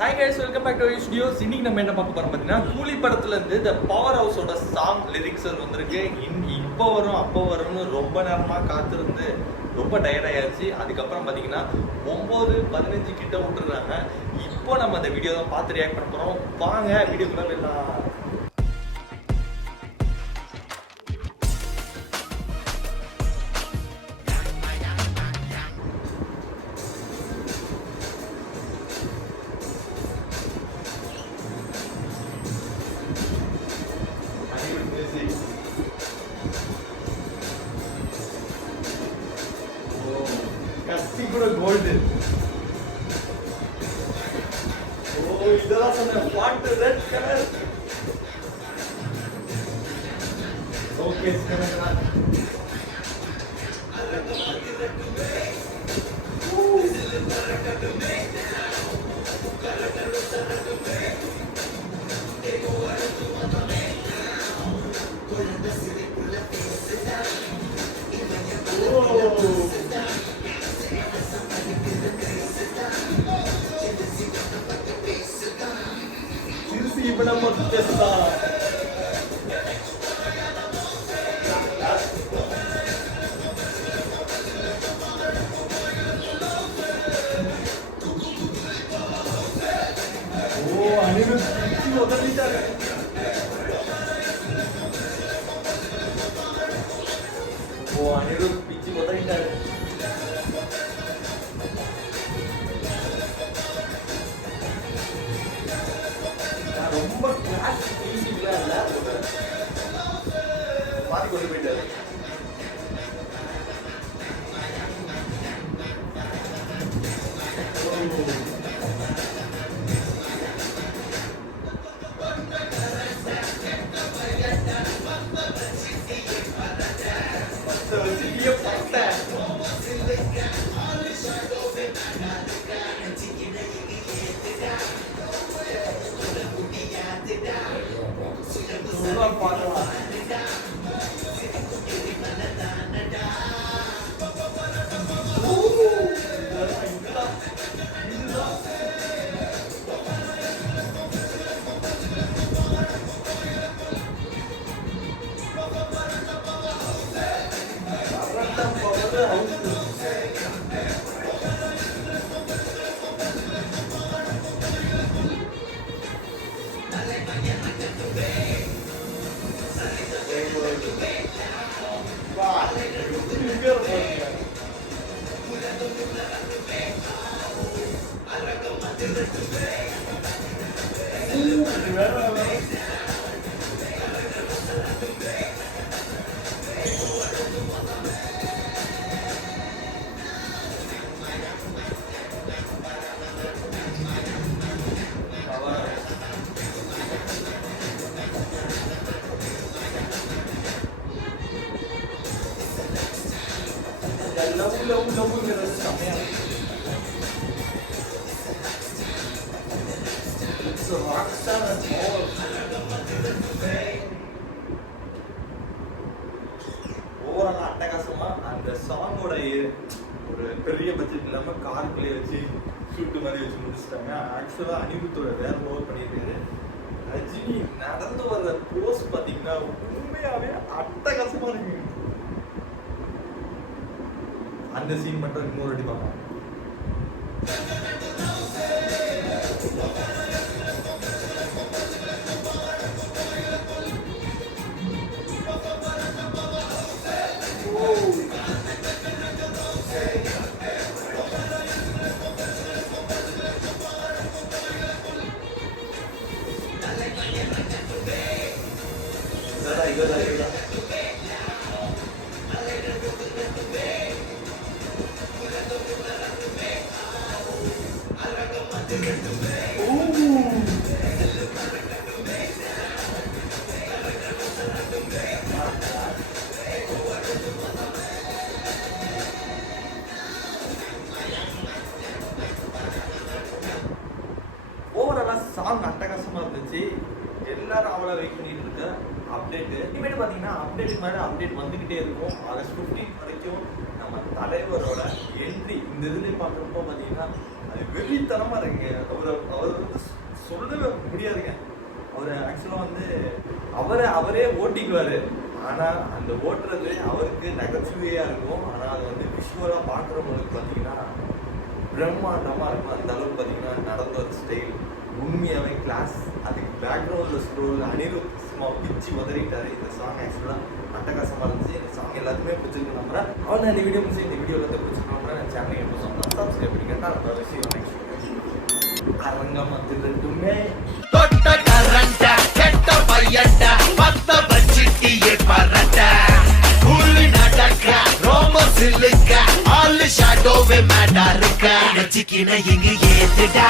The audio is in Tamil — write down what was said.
Hi guys, welcome back to our studios. இன்னைக்கு நம்ம என்ன பார்க்க போறோம் பார்த்தீங்கன்னா கூலி படத்துல இருந்து இந்த பவர் ஹவுஸோட சாங் லிரிக்ஸ் வந்திருக்கு. இப்போ வரும் அப்போ வரும்னு ரொம்ப நேரமா காத்திருந்து ரொம்ப டயர்ட் ஆயாச்சு. அதுக்கப்புறம் பார்த்தீங்கன்னா 9:15 கிட்ட விட்டுறாங்க. இப்போ நம்ம அந்த வீடியோ தான் பார்த்து ரியாக்ட் பண்ண போறோம். வாங்க வீடியோக்குள்ள போயிடலாம். கோல்டு இதெல்லாம் சொன்ன பாட்டு ரெட் கலர் ஓகே இப்ப நம்ம பேசலாம். ஓ அனிருத் பிச்சி உதறிட்டாரு. ரொம்ப கிளாஸ் மியூசிக்ல இல்ல மாத்தி கொண்டு போயிட்டாரு. ஓவரால் அட்டகாசமா அந்த சாங்கோட ஒரு பெரிய பட்ஜெட் இல்லாம கார்க்குள்ளே வச்சு ஷூட்டு மாதிரி வச்சு முடிச்சிட்டாங்க. ஆக்சுவலா அனிருத்தோட வேற ஓவர் பண்ணியிருக்காரு. ரஜினி நடந்து வர்ற போஸ் பார்த்தீங்கன்னா உண்மையாவே அட்டகாசமா இருக்கு. அந்த சீன் மட்டும் இன்னொரு அடி பார்க்கலாம். சாங் அட்டகாசமா இருந்துச்சு. எல்லாரும் அவளை வெயிட் பண்ணிட்டு இருக்க அப்டேட். இனிமேட்டு பார்த்தீங்கன்னா அப்டேட்டுக்கு மேலே அப்டேட் வந்துகிட்டே இருக்கும். ஆகஸ்ட் 15 வரைக்கும் நம்ம தலைவரோட என்ட்ரி இந்த இதுலேயே பார்க்குறப்போ பார்த்தீங்கன்னா அது வெறித்தனமா இருக்குங்க. அவர் வந்து சொல்லவே முடியாதுங்க. அவர் ஆக்சுவலா வந்து அவரே ஓட்டிக்குவாரு. ஆனா அந்த ஓட்டுறது அவருக்கு நகைச்சுவையா இருக்கும். ஆனா அது வந்து விஷுவலா பாக்குறவங்களுக்கு பாத்தீங்கன்னா பிரம்மாண்டமா இருக்கும். அந்த அளவுக்கு பாத்தீங்கன்னா நடந்த ஒரு ஸ்டைல் உண்மையாவே கிளாஸ். அதுக்கு பேக்ரவுண்ட்ல ஸ்க்ரோல் அனிருத் சும்மா பிச்சு உதறிட்டாரு. இந்த சாங் ஆக்சுவலா அட்டகாசமா இருந்துச்சு. இந்த சாங் எல்லாத்துக்குமே பிடிச்சிருக்கு நம்புறேன். அவ்வளோ இந்த வீடியோ முடிச்சு இந்த வீடியோ வந்து பிடிச்சிருக்கு நம்புறேன். சேனல் எப்போ சொன்னா சப்ஸ்கிரைப் பண்ணிக்கிட்டா அரங்கமத்திலுமே தொட்ட கரண்ட கெட்ட பையட்ட பத்த வச்சிட்டியே பரட்ட புள்ளி நடக்க ரோம சில்லுக்க ஆளு ஷாடோவே மேடா இருக்க வச்சிக்கின எங்க ஏத்துடா